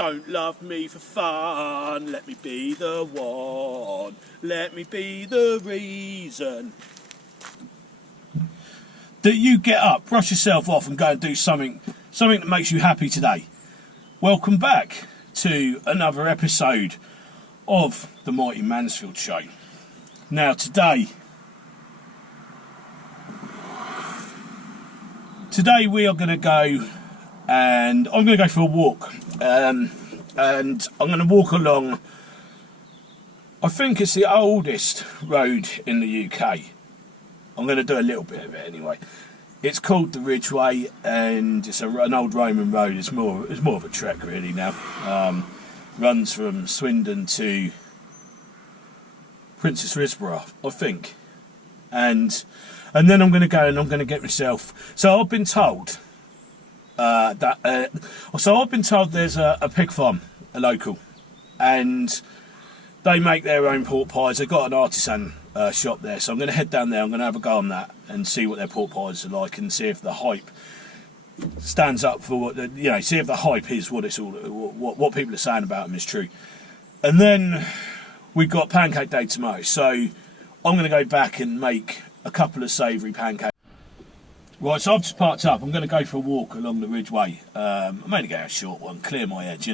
don't love me for fun. Let me be the one. Let me be the reason that you get up, brush yourself off and go and do something that makes you happy today. Welcome back to another episode of the Mighty Mansfield Show. Now today we are going to go, and I'm going to go for a walk, and I'm going to walk along, I think it's the oldest road in the UK. I'm going to do a little bit of it anyway. It's called the Ridgeway, and it's an old Roman road. It's more of a trek really now. Runs from Swindon to Princess Risborough, I think, and then I'm going to go and I'm going to get myself. So I've been told there's a pig farm, a local, and they make their own pork pies. They've got an artisan shop there, so I'm going to head down there. I'm going to have a go on that and see what their pork pies are like, and see if the hype stands up for what see if the hype is what it's all, what people are saying about them is true. And then we've got pancake day tomorrow, so I'm going to go back and make a couple of savoury pancakes. Right, so I've just parked up. I'm going to go for a walk along the Ridgeway. I'm only going a short one, clear my head.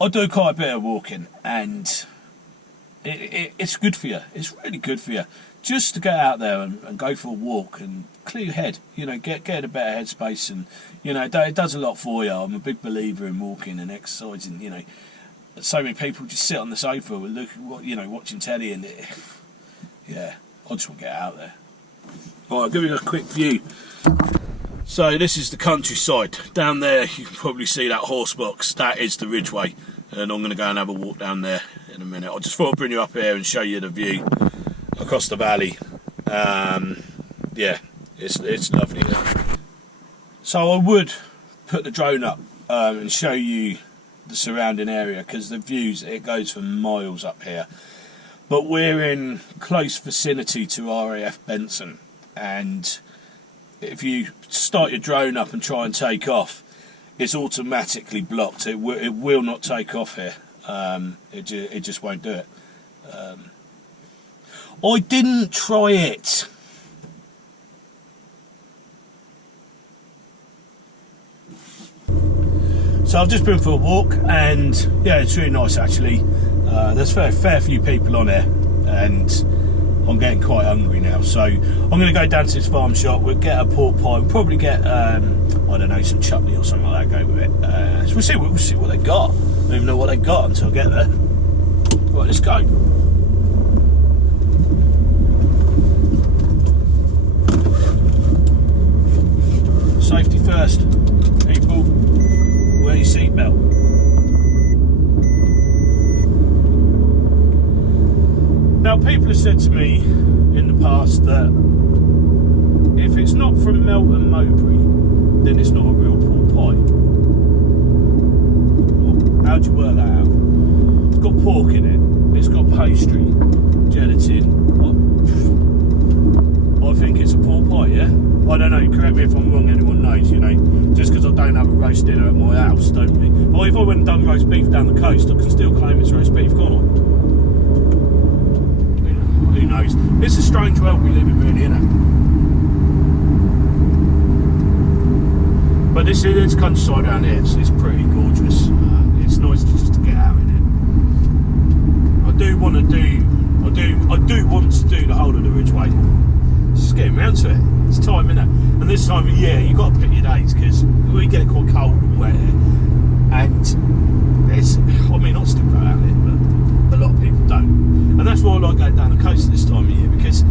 I do quite a bit of walking, and it's good for you. It's really good for you just to get out there and go for a walk and clear your head. Get in a better headspace, and it does a lot for you. I'm a big believer in walking and exercising. So many people just sit on the sofa and watching telly, and I just want to get out there. Right, I'll give you a quick view. So this is the countryside. Down there you can probably see that horse box. That is the Ridgeway, and I'm going to go and have a walk down there in a minute. I just thought I'd bring you up here and show you the view across the valley. It's lovely there. So I would put the drone up and show you the surrounding area, because the views, it goes for miles up here. But we're in close vicinity to RAF Benson, and if you start your drone up and try and take off, it's automatically blocked. It will not take off here. It just won't do it. I didn't try it. So I've just been for a walk, and it's really nice actually. There's a fair few people on here, and I'm getting quite hungry now, so I'm going to go down to this farm shop. We'll get a pork pie. We'll probably get some chutney or something like that. Go with it. So we'll see what they got. I don't even know what they got until I get there. Right, let's go. Safety first, people. Wear your seatbelt. Now, people have said to me in the past that if it's not from Melton Mowbray, then it's not a real pork pie. Well, how do you work that out? It's got pork in it, it's got pastry, gelatin. I think it's a pork pie, yeah? I don't know, correct me if I'm wrong, anyone knows, just because I don't have a roast dinner at my house, don't we? Or if I went and done roast beef down the coast, I can still claim it's roast beef, can't I? Who knows? It's a strange world we live in, really, isn't it? But this is countryside around here. It's pretty gorgeous. It's nice just to get out in it. I do want to do the whole of the Ridgeway. It's just getting round to it. It's time, innit? And this time of year, you've got to pick your days, because we get quite cold and wet here, and I still go out in it, but a lot of people don't. And that's why I like going down the coast this time of year, because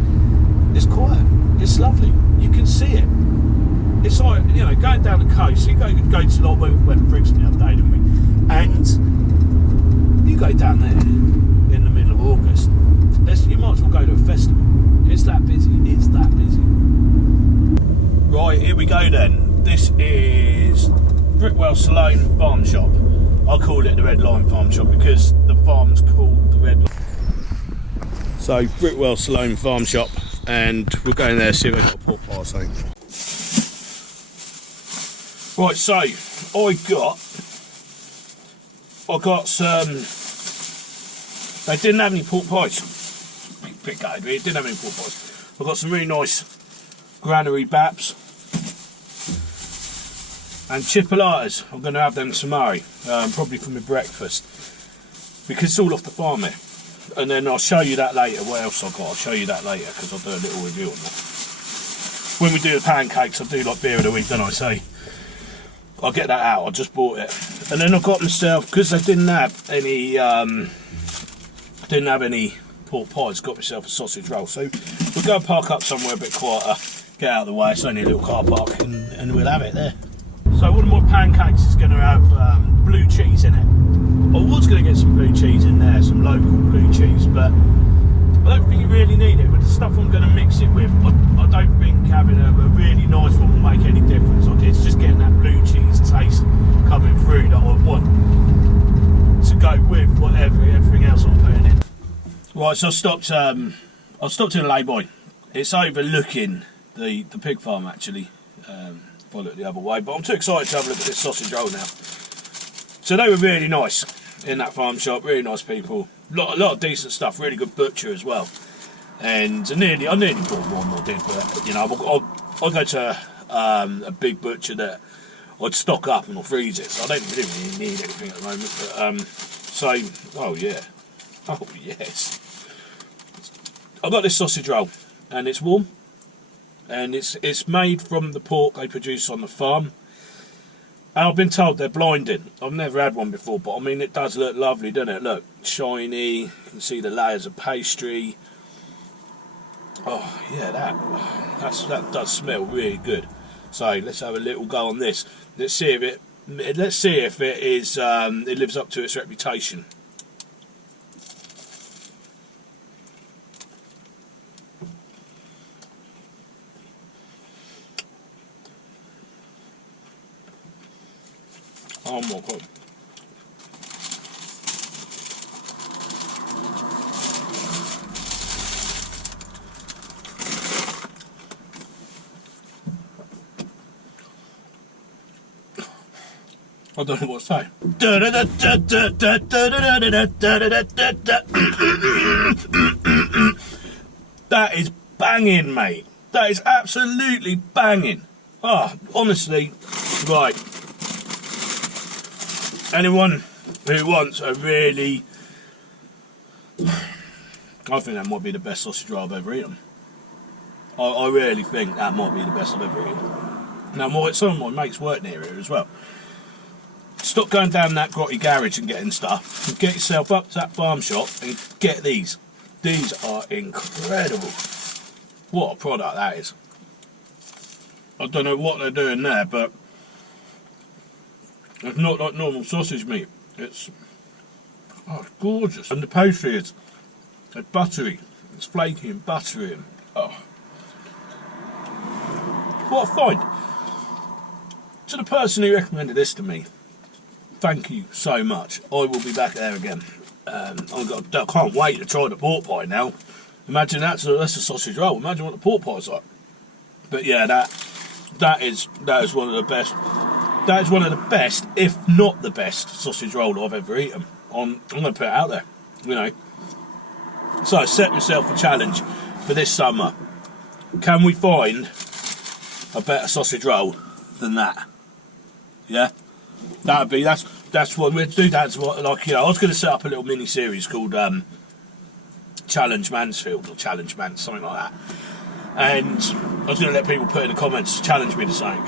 it's quiet, it's lovely, you can see it. It's like, going down the coast, you go to like where Brixton the other day, didn't we? And you go down there in the middle of August, you might as well go to a festival. It's that busy, it's that busy. Right, here we go then. This is Brickwell Salone Farm Shop. I'll call it the Red Line Farm Shop because the farm's called the Red Line. So, Brickwell Salone Farm Shop, and we're going there to see if they've got a pork pie or something. Right, so I got I got some. They didn't have any pork pies. Bit gutted, but it didn't have any pork pies. I got some really nice granary baps and chipolatas. I'm going to have them tomorrow, probably for my breakfast, because it's all off the farm here. And then I'll show you that later. What else I got? I'll show you that later because I'll do a little review on that. When we do the pancakes, I do like beer of the week, don't I? So I'll get that out. I just bought it, and then I got myself, because I didn't have any pork pies. Got myself a sausage roll. So we'll go and park up somewhere a bit quieter, get out of the way. It's only a little car park, and we'll have it there. So one of my pancakes is going to have blue cheese in it. I was going to get some blue cheese in there, some local blue cheese, but I don't think you really need it. With the stuff I'm going to mix it with, I don't think having a really nice one will make any difference. It's just getting that blue cheese taste coming through that I want to go with everything else I'm putting in. Right, so I stopped in a lay-by. It's overlooking the pig farm actually. If I look the other way, but I'm too excited to have a look at this sausage roll now. So they were really nice in that farm shop, really nice people. A lot of decent stuff, really good butcher as well. And I nearly bought more than I did, but you know, I'll go to a big butcher that I'd stock up and I'll freeze it. So I don't really need anything at the moment. But so, oh yeah, oh yes. I got this sausage roll, and it's warm, and it's made from the pork they produce on the farm. And I've been told they're blinding. I've never had one before, but I mean, it does look lovely, doesn't it? Look, shiny. You can see the layers of pastry. Oh yeah, that does smell really good. So let's have a little go on this. Let's see if it is it lives up to its reputation. Oh my god. I don't know what to say. That is banging, mate. That is absolutely banging. Oh, honestly, right. Anyone who wants a really... I think that might be the best sausage roll I've ever eaten. I really think that might be the best I've ever eaten. Now, some of my mates work near here as well. Stop going down that grotty garage and getting stuff. Get yourself up to that farm shop and get these. These are incredible. What a product that is. I don't know what they're doing there, but it's not like normal sausage meat. It's gorgeous. And the pastry is buttery. It's flaky and buttery. And, oh. What a find. To the person who recommended this to me, thank you so much. I will be back there again. I can't wait to try the pork pie now. Imagine that's a sausage roll. Imagine what the pork pie's like. But yeah, that is one of the best. That is one of the best, if not the best, sausage roll I've ever eaten. I'm going to put it out there, you know. So I set myself a challenge for this summer. Can we find a better sausage roll than that? Yeah, that's what we'll do. That's what, like, you know, I was going to set up a little mini series called Challenge Mansfield or Challenge Man, something like that. And I was going to let people put in the comments, challenge me to something.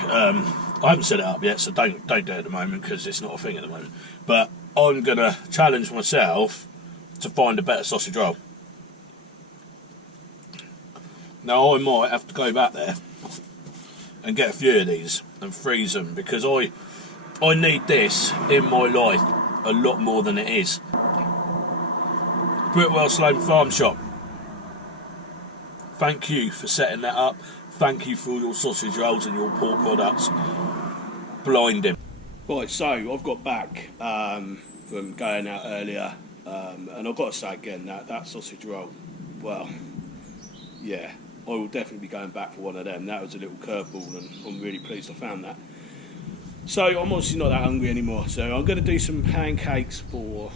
I haven't set it up yet, so don't do it at the moment because it's not a thing at the moment. But I'm going to challenge myself to find a better sausage roll. Now I might have to go back there and get a few of these and freeze them, because I need this in my life a lot more than it is. Britwell Sloane Farm Shop, thank you for setting that up. Thank you for all your sausage rolls and your pork products. Blinding. Right, so I've got back from going out earlier, and I've got to say again, that sausage roll, well, yeah, I will definitely be going back for one of them. That was a little curveball, and I'm really pleased I found that. So I'm obviously not that hungry anymore, so I'm going to do some pancakes for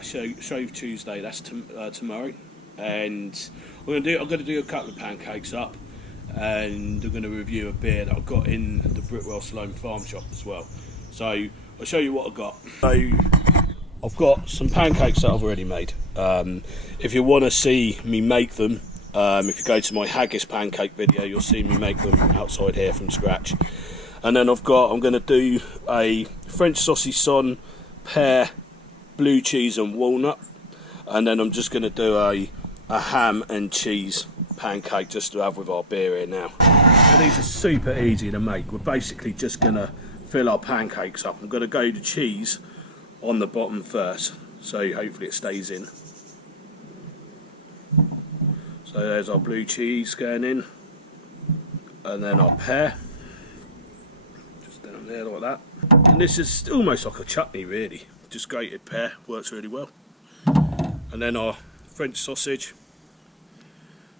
Shrove Tuesday. That's tomorrow, and I'm going to do a couple of pancakes up, and I'm going to review a beer that I've got in the Brickwell Sloane Farm shop as well. So I'll show you what I've got. So I've got some pancakes that I've already made. If you want to see me make them, if you go to my haggis pancake video, you'll see me make them outside here from scratch. And then I'm going to do a French saucisson, pear, blue cheese and walnut. And then I'm just going to do a ham and cheese pancake just to have with our beer here now. And these are super easy to make. We're basically just going to fill our pancakes up. I'm going to go to cheese on the bottom first, so hopefully it stays in. So there's our blue cheese going in. And then our pear. Down there like that, and this is almost like a chutney really, just grated pear, works really well. And then our French sausage.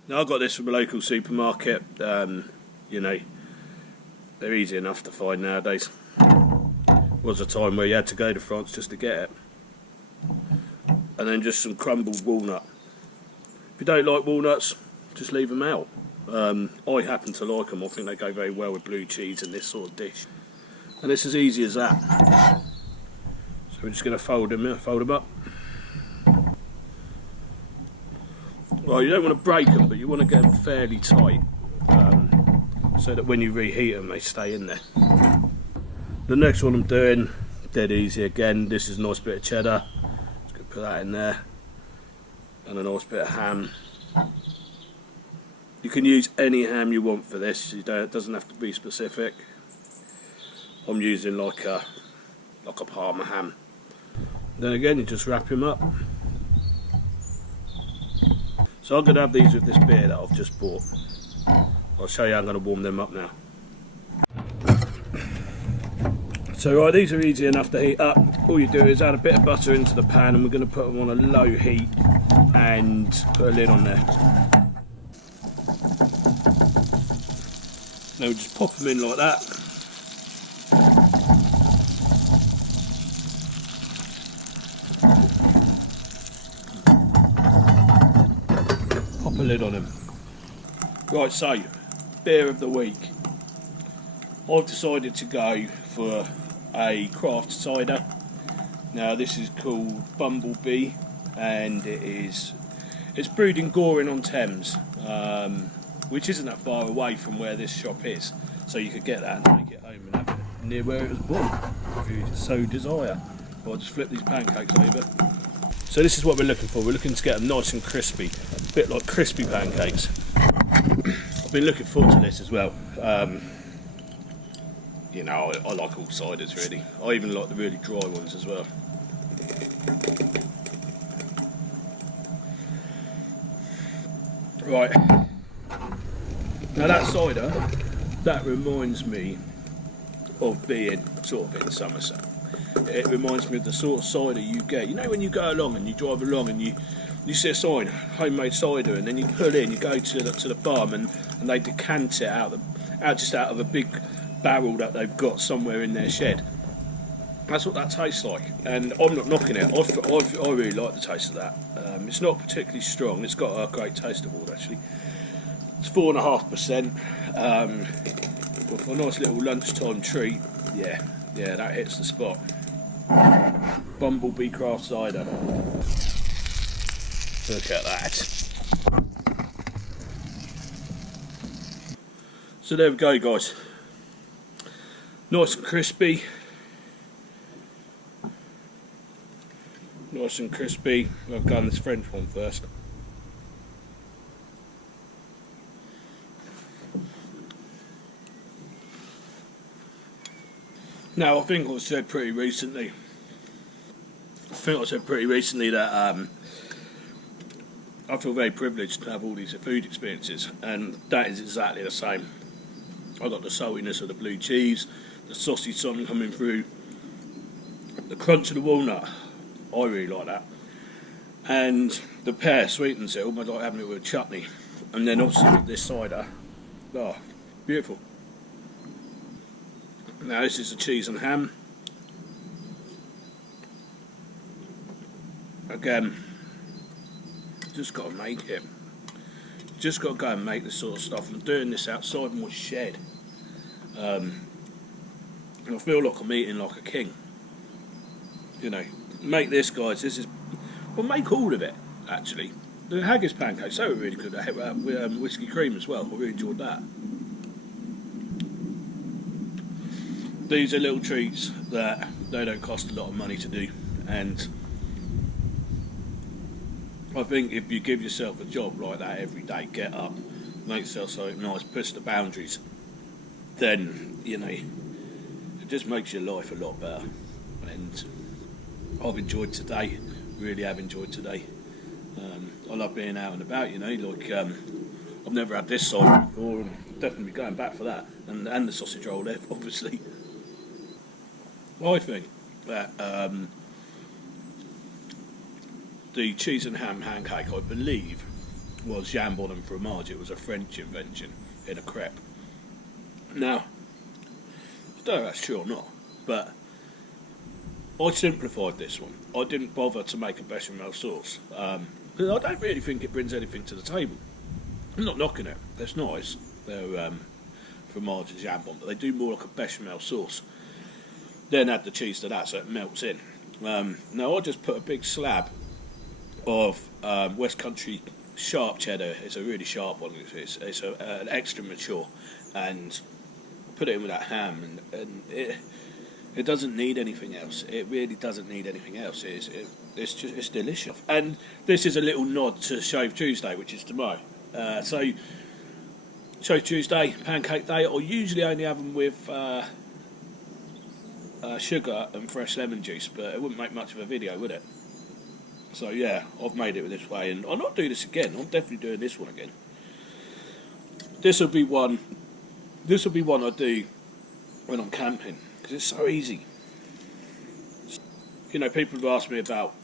Now I got this from a local supermarket, you know, they're easy enough to find nowadays. Was a time where you had to go to France just to get it. And then just some crumbled walnut. If you don't like walnuts, just leave them out. I happen to like them. I think they go very well with blue cheese and this sort of dish. And it's as easy as that. So we're just going to fold them up. Well, you don't want to break them, but you want to get them fairly tight, so that when you reheat them, they stay in there. The next one I'm doing, dead easy again. This is a nice bit of cheddar. Just going to put that in there, and a nice bit of ham. You can use any ham you want for this. It doesn't have to be specific. I'm using like a Parma ham. Then again, you just wrap him up. So I'm going to have these with this beer that I've just bought. I'll show you how I'm going to warm them up now. So right, these are easy enough to heat up. All you do is add a bit of butter into the pan, and we're going to put them on a low heat and put a lid on there. Now we'll just pop them in like that. Pop a lid on them. Right, so beer of the week. I've decided to go for a craft cider. Now this is called Bumblebee, and it's brewed in Goring-on-Thames, which isn't that far away from where this shop is. So you could get that and take it home and have it near where it was born, if you so desire. I'll just flip these pancakes over. So this is what we're looking for. We're looking to get them nice and crispy, a bit like crispy pancakes. I've been looking forward to this as well. You know, I like all ciders really. I even like the really dry ones as well. Right. Now that cider, that reminds me of being sort of in Somerset. It reminds me of the sort of cider you get. You know when you go along and you drive along and you see a sign, homemade cider, and then you pull in, you go to the farm and they decant it out of a big barrel that they've got somewhere in their shed. That's what that tastes like, and I'm not knocking it. I really like the taste of that. It's not particularly strong. It's got a great taste of wood actually. It's 4.5%. But for a nice little lunchtime treat, yeah, that hits the spot. Bumblebee craft cider. Look at that. So there we go, guys. Nice and crispy. Nice and crispy. I've done this French one first. Now, I think I said pretty recently that I feel very privileged to have all these food experiences, and that is exactly the same. I got the saltiness of the blue cheese, the sausage something coming through, the crunch of the walnut. I really like that, and the pear sweetens it. Almost like having it with a chutney, and then obviously with this cider, oh, beautiful. Now this is the cheese and ham. Again, just got to make it. Just got to go and make this sort of stuff. I'm doing this outside my shed. I feel like I'm eating like a king. You know, make this, guys. This is, well, make all of it actually. The haggis pancakes, they were really good. I had with whiskey cream as well. I really enjoyed that. These are little treats that they don't cost a lot of money to do, and I think if you give yourself a job like that every day, get up, make yourself something nice, push the boundaries, then, you know, it just makes your life a lot better. And I've enjoyed today, really have enjoyed today. I love being out and about, you know, like I've never had this side before, and definitely going back for that, and the sausage roll there, obviously. I think that the cheese and ham pancake, I believe, was jambon and fromage. It was a French invention in a crepe. Now, I don't know if that's true or not, but I simplified this one. I didn't bother to make a bechamel sauce, because I don't really think it brings anything to the table. I'm not knocking it, that's nice. They're fromage and jambon, but they do more like a bechamel sauce. Then add the cheese to that so it melts in. Now I just put a big slab of West Country sharp cheddar. It's a really sharp one. It's an extra mature, and put it in with that ham, and it doesn't need anything else. It really doesn't need anything else. It's delicious. And this is a little nod to Shave Tuesday, which is tomorrow. So Shave Tuesday, pancake day. I usually only have them with sugar and fresh lemon juice, but it wouldn't make much of a video, would it? So yeah, I've made it this way, and I'll not do this again. I'm definitely doing this one again. This will be one I do when I'm camping, because it's so easy. You know, people have asked me about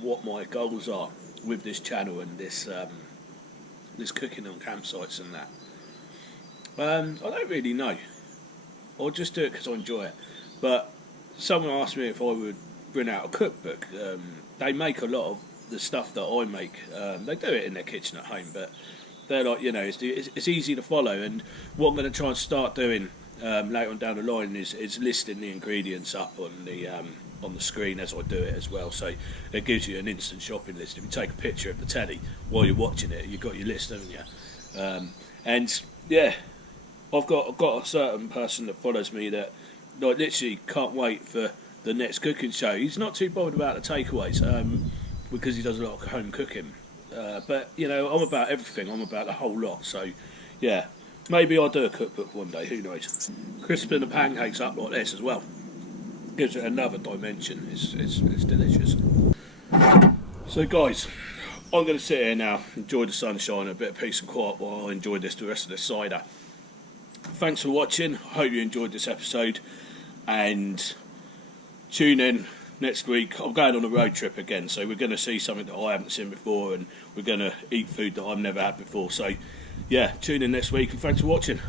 what my goals are with this channel and this this cooking on campsites and that. I don't really know. I'll just do it because I enjoy it. But someone asked me if I would bring out a cookbook. They make a lot of the stuff that I make. They do it in their kitchen at home, but they're like, you know, it's easy to follow. And what I'm going to try and start doing later on down the line is listing the ingredients up on the screen as I do it as well. So it gives you an instant shopping list. If you take a picture of the telly while you're watching it, you've got your list, haven't you? And yeah, I've got a certain person that follows me that like literally can't wait for the next cooking show. He's not too bothered about the takeaways because he does a lot of home cooking. But you know, I'm about everything. I'm about the whole lot. So yeah, maybe I'll do a cookbook one day. Who knows? Crisping the pancakes up like this as well gives it another dimension. It's delicious. So guys, I'm going to sit here now, enjoy the sunshine, a bit of peace and quiet while I enjoy the rest of this cider. Thanks for watching. I hope you enjoyed this episode, and tune in next week. I'm going on a road trip again, so we're going to see something that I haven't seen before, and we're going to eat food that I've never had before. So yeah, tune in next week, and thanks for watching.